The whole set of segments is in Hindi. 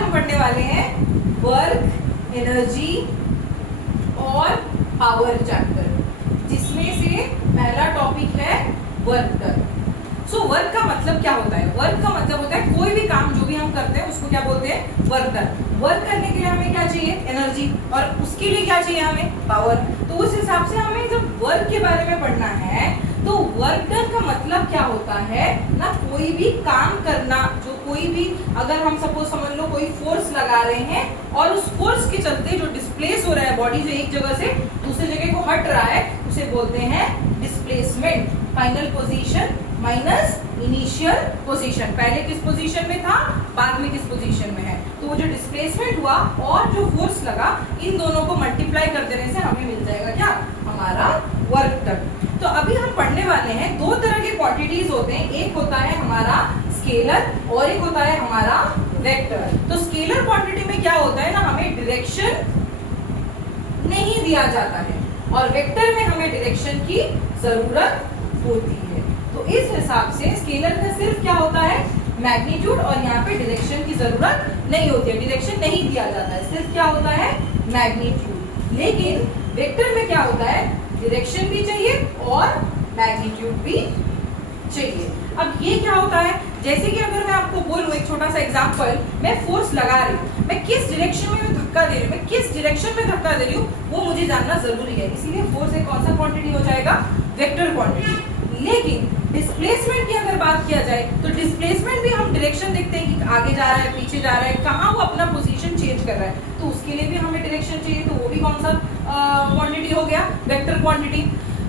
हम पढ़ने वाले हैं वर्क, एनर्जी और पावर चैप्टर, जिसमें से पहला टॉपिक है वर्क डन। सो वर्क का मतलब क्या होता है? वर्क का मतलब होता है कोई भी काम जो भी हम करते हैं उसको क्या बोलते हैं? Work done. वर्क करने के लिए हमें क्या चाहिए? एनर्जी, और उसके लिए क्या चाहिए? हमें पावर। तो उस हिसाब से हमें जब वर्क के बारे में पढ़ना है तो वर्क डन का मतलब क्या होता है ना, कोई भी काम करना, जो कोई भी, अगर हम सपोज समझ लो कोई फोर्स लगा रहे हैं और उस फोर्स के चलते जो डिस्प्लेस हो रहा है बॉडी, जो एक जगह से दूसरी जगह को हट रहा है, उसे बोलते हैं displacement. Final position minus initial position, पहले किस पोजीशन में था, बाद में किस पोजीशन में है। तो वो जो डिस्प्लेसमेंट हुआ और जो फोर्स लगा, इन दोनों को मल्टीप्लाई कर देने से हमें मिल जाएगा क्या? हमारा वर्क डन। तो अभी हम पढ़ने वाले हैं, दो तरह के क्वांटिटीज होते हैं, एक होता है हमारा स्केलर और एक होता है हमारा वेक्टर। तो स्केलर क्वांटिटी में क्या होता है ना, हमें डायरेक्शन नहीं दिया जाता है और वेक्टर में हमें डायरेक्शन की जरूरत होती है। तो इस हिसाब से स्केलर में सिर्फ क्या होता है? मैग्नीट्यूड, और यहाँ पे डायरेक्शन की जरूरत नहीं होती है, डायरेक्शन नहीं दिया जाता है, सिर्फ क्या होता है? मैग्नीट्यूड। लेकिन वेक्टर में क्या होता है? डायरेक्शन भी चाहिए और मैग्नीट्यूड भी चाहिए। अब ये क्या होता है? जैसे कि अगर मैं आपको बोलूं एक छोटा सा एग्जांपल, मैं फोर्स लगा रही हूँ, मैं किस डायरेक्शन में धक्का दे रही हूँ, मैं किस डायरेक्शन में धक्का दे रही हूँ, वो मुझे जानना जरूरी है। इसीलिए फोर्स एक कौन सा क्वांटिटी हो जाएगा? Vector quantity. लेकिन डिस्प्लेसमेंट की अगर बात किया जाए तो डिस्प्लेसमेंट भी हम डायरेक्शन देखते हैं कि आगे जा रहा है, पीछे जा रहा है, कहाँ वो अपना पोजीशन चेंज कर रहा है, तो उसके लिए भी हमें डायरेक्शन चाहिए। तो वो भी कौन सा क्वांटिटी हो गया? Vector quantity.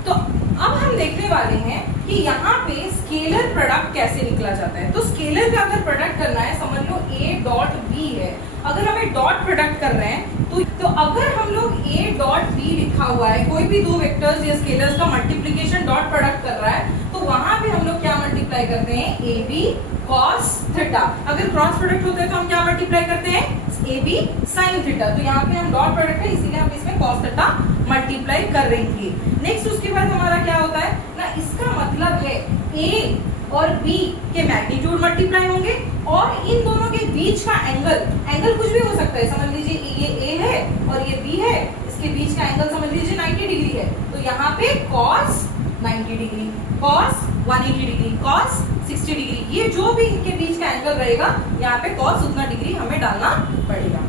तो अब हम देखने वाले हैं कि यहाँ पे स्केलर प्रोडक्ट कैसे निकला जाता है। तो स्केलर का अगर प्रोडक्ट करना है, समझ लो A डॉट B है, अगर हमें डॉट प्रोडक्ट कर रहे हैं तो अगर हम लोग A डॉट B लिखा हुआ है, कोई भी दो वेक्टर्स या स्केलर्स का मल्टीप्लिकेशन डॉट प्रोडक्ट कर रहा है, तो वहां पे हम लोग क्या मल्टीप्लाई करते हैं? AB cos theta. अगर क्रॉस प्रोडक्ट होता है तो हम क्या मल्टीप्लाई करते हैं? AB sin theta. तो यहाँ पे हम डॉट प्रोडक्ट है, इसीलिए हम इसमें cos थीटा मल्टीप्लाई कर रहे हैं। नेक्स्ट उसके बाद हमारा क्या होता है ना, इसका मतलब है A और B के मैग्नीट्यूड मल्टीप्लाई होंगे और इन दोनों के बीच का एंगल कुछ भी हो सकता है। समझ लीजिए ये A है और ये B है, इसके बीच का एंगल समझ लीजिए 90 डिग्री है, तो यहाँ पे cos 90 degree, cos 180 degree, cos 60 degree, ये जो भी इनके बीच का एंगल रहेगा, यहाँ पे cos उतना डिग्री हमें डालना पड़ेगा।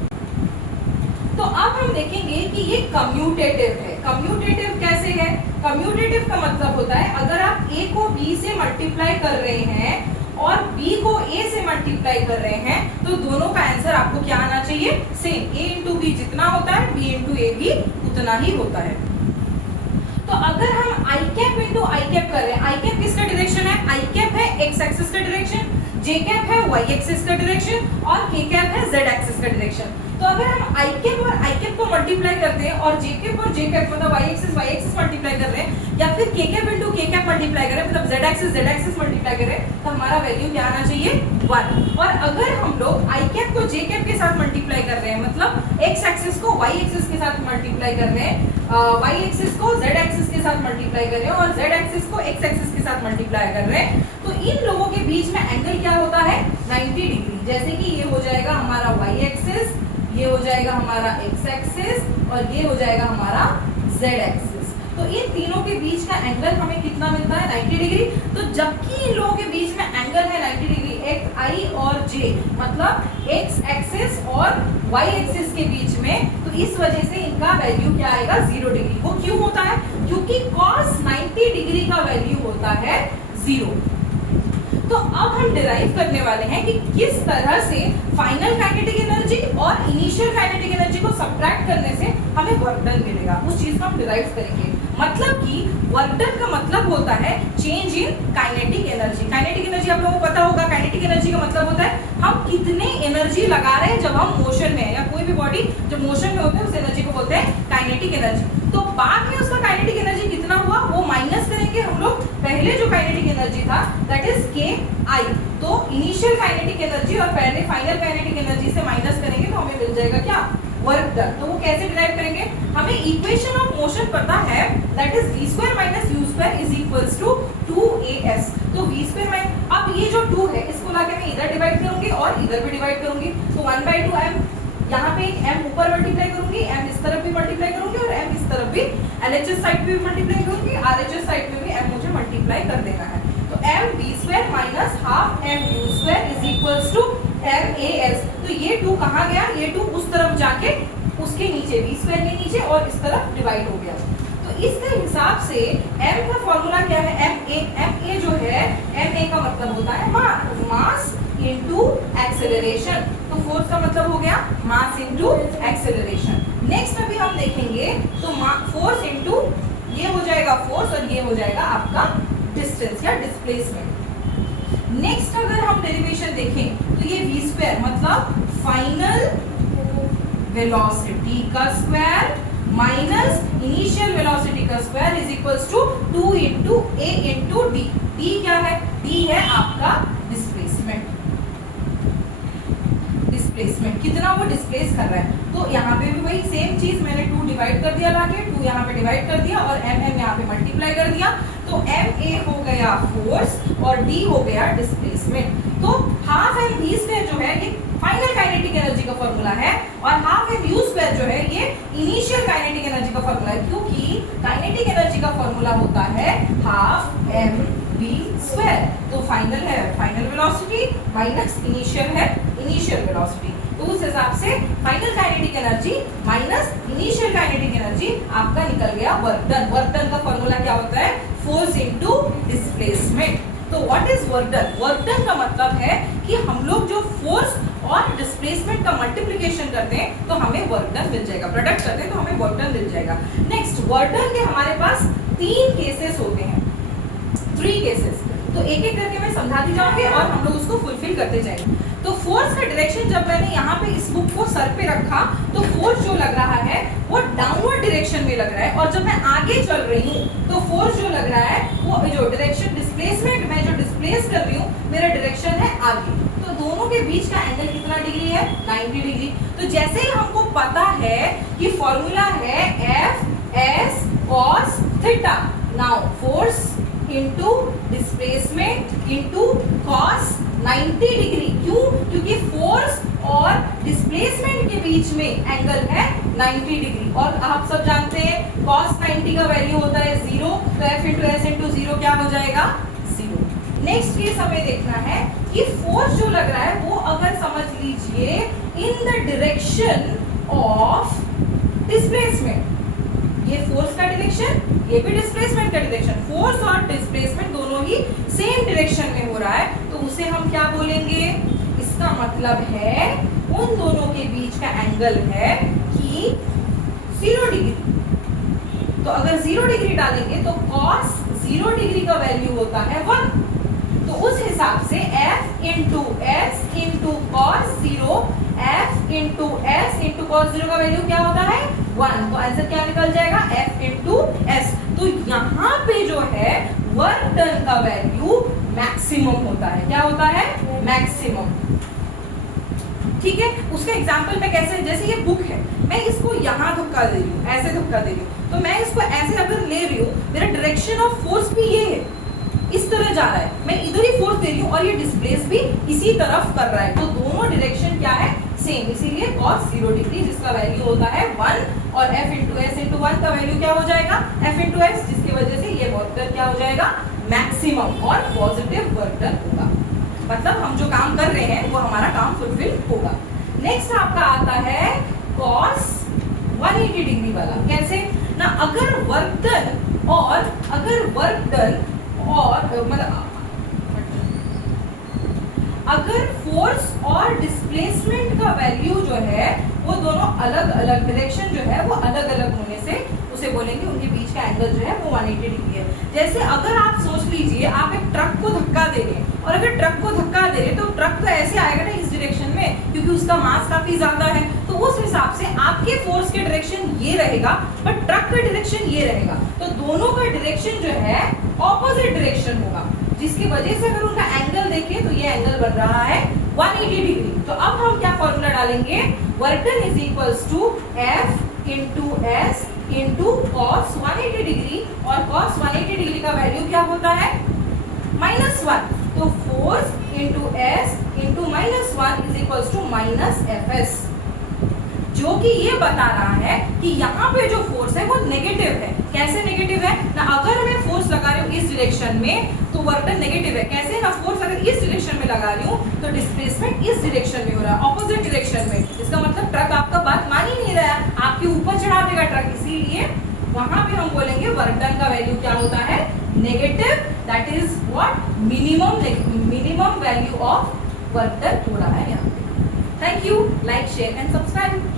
तो अब हम देखेंगे कि ये कम्यूटेटिव है। कम्यूटेटिव कैसे है? कम्यूटेटिव का मतलब होता है अगर आप A को B से मल्टीप्लाई कर रहे हैं और B को A से मल्टीप्लाई कर रहे हैं, तो दोनों का आंसर आपको क्या आना चाहिए? सेम। A इंटू B जितना होता है B इंटू A भी उतना ही होता है। तो अगर हम आई कैप इंटू आई कैप कर रहे हैं, आई कैप किसका डायरेक्शन है? आई कैप है एक्स एक्सिस का डायरेक्शन, जे कैप है वाई एक्सिस का डायरेक्शन और के कैप है जेड एक्सिस का डायरेक्शन। तो अगर हम आई कैप और आई कैप को मल्टीप्लाई करते हैं और जे कैप मतलब वाई एक्सिस मल्टीप्लाई कर रहे हैं, या फिर के कैप इंटू के कैप मल्टीप्लाई कर रहे हैं, मतलब जेड एक्सिस मल्टीप्लाई कर रहे हैं, तो हमारा वैल्यू क्या आना चाहिए? 1। और अगर हम लोग आई कैप को जे कैप के साथ मल्टीप्लाई कर रहे हैं, मतलब एक्स एक्सिस को वाई एक्सिस के साथ मल्टीप्लाई कर रहे हैं, वाई एक्सिस को जेड एक्सिस के साथ मल्टीप्लाई कर रहे हैं और जेड एक्सिस को एक्स एक्सिस के साथ मल्टीप्लाई कर रहे हैं, तो इन लोगों के बीच में एंगल क्या होता है? 90 डिग्री। जैसे कि ये हो जाएगा हमारा वाई एक्सिस, ये हो जाएगा हमारा एक्स एक्सिस और ये हो जाएगा हमारा जेड एक्सिस। तो इन तीनों के बीच का एंगल हमें कितना मिलता है? 90 डिग्री। तो जबकि इन लोगों के बीच में एंगल है 90 डिग्री, एक्स आई और जे, मतलब एक्स एक्सिस और वाई एक्सिस के बीच में, तो इस वजह से इनका वैल्यू क्या आएगा? 0 डिग्री। वो क्यों होता है? क्योंकि cos 90 डिग्री का वैल्यू होता है 0। तो अब हम डिराइव करने वाले हैं कि किस तरह से फाइनल काइनेटिक एनर्जी और इनिशियल काइनेटिक एनर्जी को सब्ट्रैक्ट करने से हमें वर्क डन मिलेगा, उस चीज को हम डिराइव करेंगे। मतलब कि वर्क डन का मतलब होता है change in kinetic energy. Kinetic energy आप लोगों को पता होगा, काइनेटिक एनर्जी का मतलब होता है हम कितने एनर्जी लगा रहे हैं जब हम मोशन में है, या कोई भी बॉडी जब मोशन में होते हैं उस एनर्जी को बोलते हैं काइनेटिक एनर्जी। तो बाद में उसका काइनेटिक एनर्जी कितना हुआ वो माइनस करेंगे हम लोग पहले जो काइनेटिक एनर्जी था, दैट इज के आई। तो इनिशियल काइनेटिक एनर्जी और पहले फाइनल काइनेटिक एनर्जी से माइनस करेंगे तो हमें मिल जाएगा क्या? Work done. तो वो कैसे डिराइव करेंगे? हमें इक्वेशन ऑफ मोशन पता है, that is v² - u² is equals to 2as। तो v² अब अब ये जो 2 है इसको लाके मैं इधर डिवाइड करूंगी और इधर भी डिवाइड करूंगी, तो 1/2 m, यहाँ पे एक m ऊपर मल्टीप्लाई करूंगी, m इस तरफ भी मल्टीप्लाई करूंगी और m इस तरफ भी LHS साइड पे भी मल्टीप्लाई करूंगी, RHS साइड पे भी m मुझे मल्टीप्लाई कर देना है। तो mv² minus half mu² is equals to MAS। तो ये 2 कहाँ गया, ये 2 उस तरफ जाके उसके नीचे v² के नीचे और इस तरफ डिवाइड हो गया। तो इसके हिसाब से m का फॉर्मूला क्या है, ma जो है, ma का मतलब होता है मास इनटू एक्सेलरेशन। तो फोर्स का मतलब हो गया मास इनटू एक्सेलरेशन। नेक्स्ट अभी हम देखेंगे तो फोर्स इनटू ये हो जाएगा फोर्स और ये हो जाएगा आपका डिस्टेंस या डिस्प्लेसमेंट। नेक्स्ट अगर हम डेरिवेशन देखें तो ये v² मतलब फाइनल वेलोसिटी का स्क्वायर माइनस इनिशियल वेलोसिटी का square is equals to 2 into a into d। d क्या है, d है आपका डिस्प्लेसमेंट। डिस्प्लेसमेंट कितना वो डिस्प्लेस कर रहा है। तो यहाँ पे भी वही सेम चीज, मैंने 2 डिवाइड कर दिया लाके, 2 यहाँ पे डिवाइड कर दिया और m यहाँ पे मल्टीप्लाई कर दिया। तो ma हो गया फोर्स और d हो गया डिस्प्लेसमेंट। तो हाफ mv² जो है ये फाइनल काइनेटिक एनर्जी का फॉर्मूला है और हाफ mu² जो है ये इनिशियल काइनेटिक एनर्जी का फॉर्मूला है, क्योंकि काइनेटिक एनर्जी का फॉर्मूला होता है हाफ mv²। तो फाइनल है फाइनल वेलोसिटी माइनस इनिशियल है इनिशियल वेलोसिटी। तो उस हिसाब से final kinetic energy minus initial kinetic energy आपका निकल गया वर्क डन। वर्क डन का फॉर्मूला क्या होता है, फोर्स इनटू डिस्प्लेसमेंट। तो what is work done, work done का मतलब है कि हम लोग जो फोर्स और डिस्प्लेसमेंट का मल्टीप्लिकेशन करते हैं तो हमें वर्क डन मिल जाएगा, प्रोडक्ट करते हैं तो हमें वर्क डन मिल जाएगा। नेक्स्ट वर्क डन के हमारे पास 3 केसेस होते हैं, 3 केसेस। तो एक एक करके मैं समझाती जाऊंगी और हम लोग उसको फुलफिल करते जाएंगे। तो फोर्स का डायरेक्शन जब मैंने यहाँ पे इस बुक को सर पे रखा तो फोर्स जो लग रहा है वो डाउनवर्ड डायरेक्शन में लग रहा है, और जब मैं आगे चल रही हूँ तो फोर्स जो लग रहा है वो जो डायरेक्शन डिस्प्लेसमेंट मैं जो डिस्प्लेस कर रही हूँ मेरा डायरेक्शन है आगे। तो दोनों के बीच का एंगल कितना डिग्री है, 90 डिग्री। तो जैसे ही हमको पता है कि फॉर्मूला है F/s cos theta, now force into displacement into cos 90 degree. क्यों, क्योंकि फोर्स और डिस्प्लेसमेंट के बीच में एंगल है 90 डिग्री और आप सब जानते हैं cos 90 का वैल्यू होता है 0। तो F इंटू एस इंटू 0 क्या हो जाएगा, 0। नेक्स्ट केस हमें देखना है कि फोर्स जो लग रहा है वो अगर समझ लीजिए in the direction of displacement, ये फोर्स का डायरेक्शन ये भी डिस्प्लेसमेंट का डायरेक्शन, फोर्स और डिस्प्लेसमेंट दोनों ही सेम डायरेक्शन में हो रहा है, तो उसे हम क्या बोलेंगे, इसका मतलब है उन दोनों के बीच का एंगल है कि 0 डिग्री। तो अगर 0 डिग्री डालेंगे तो cos 0 डिग्री का वैल्यू होता है 1। तो उस हिसाब से F into S into cos 0, F into S into cos 0 का वैल्यू क्या होता है 1। तो आंसर क्या निकल जाएगा F इंटू एस। तो यहाँ पे जो है वर्क डन का वैल्यू मैक्सिमम होता है, क्या होता है, मैक्सिमम। ठीक है, उसका एग्जांपल मैं कैसे, जैसे ये बुक है मैं इसको यहाँ धक्का दे रही हूँ, ऐसे धक्का दे रही हूँ, तो मैं इसको ऐसे अगर ले रही हूँ मेरा डायरेक्शन ऑफ फोर्स भी ये है, इस तरह जा रहा है, मैं इधर ही फोर्स दे रही हूँ और ये डिस्प्लेस भी इसी तरफ कर रहा है। तो दोनों डायरेक्शन क्या है, सेम, इसीलिए cos 0 डिग्री जिसका वैल्यू होता है 1 और F इंटू एस इंटू 1 का वैल्यू क्या हो जाएगा F इंटू एस, जिसकी वजह से ये वर्क डन क्या हो जाएगा, मैक्सिमम और पॉजिटिव वर्क डन होगा। मतलब हम जो काम कर रहे हैं वो हमारा काम फुलफिल होगा। नेक्स्ट आपका आता है cos 180 डिग्री वाला। कैसे ना, अगर वर्क डन और मतलब अगर फोर्स और डिस्प्लेसमेंट का वैल्यू जो है वो दोनों अलग अलग डायरेक्शन जो है वो अलग अलग होने से उसे बोलेंगे उनके बीच का एंगल जो है वो 180 डिग्री है। जैसे अगर आप सोच लीजिए आप एक ट्रक को धक्का दे रहे हैं और अगर ट्रक को धक्का दे रहे तो ट्रक तो ऐसे आएगा ना इस डायरेक्शन में, क्योंकि उसका मास काफी ज्यादा है, तो उस हिसाब से आपके फोर्स के डायरेक्शन ये रहेगा बट ट्रक का डायरेक्शन ये रहेगा। तो दोनों का डायरेक्शन जो है ऑपोजिट डायरेक्शन होगा, जिसकी वजह से अगर उनका एंगल देखें तो ये एंगल बन रहा है 180 डिग्री। तो अब हम क्या फॉर्मूला डालेंगे, work done is equals to F into S into cos 180 degree, और cos 180 डिग्री का वैल्यू क्या होता है -1। तो force into S into -1 is equals to -Fs, जो कि ये बता रहा है कि यहाँ पे जो फोर्स है वो नेगेटिव है। कैसे नेगेटिव है ना, अगर मैं फोर्स लगा रही हूँ इस डायरेक्शन में तो वर्क डन नेगेटिव है। कैसे ना, फोर्स अगर इस डायरेक्शन में लगा रही हूँ तो डिस्प्लेसमेंट इस डायरेक्शन में हो रहा है, ऑपोजिट डायरेक्शन में। इसका मतलब ट्रक आपका बात मान ही नहीं रहा है, आपके ऊपर चढ़ा देगा ट्रक, इसीलिए वहां पे हम बोलेंगे वर्क डन का वैल्यू क्या होता है, negative. That is what, minimum value of work done हो रहा है यहाँ पे। Thank you, like share and subscribe.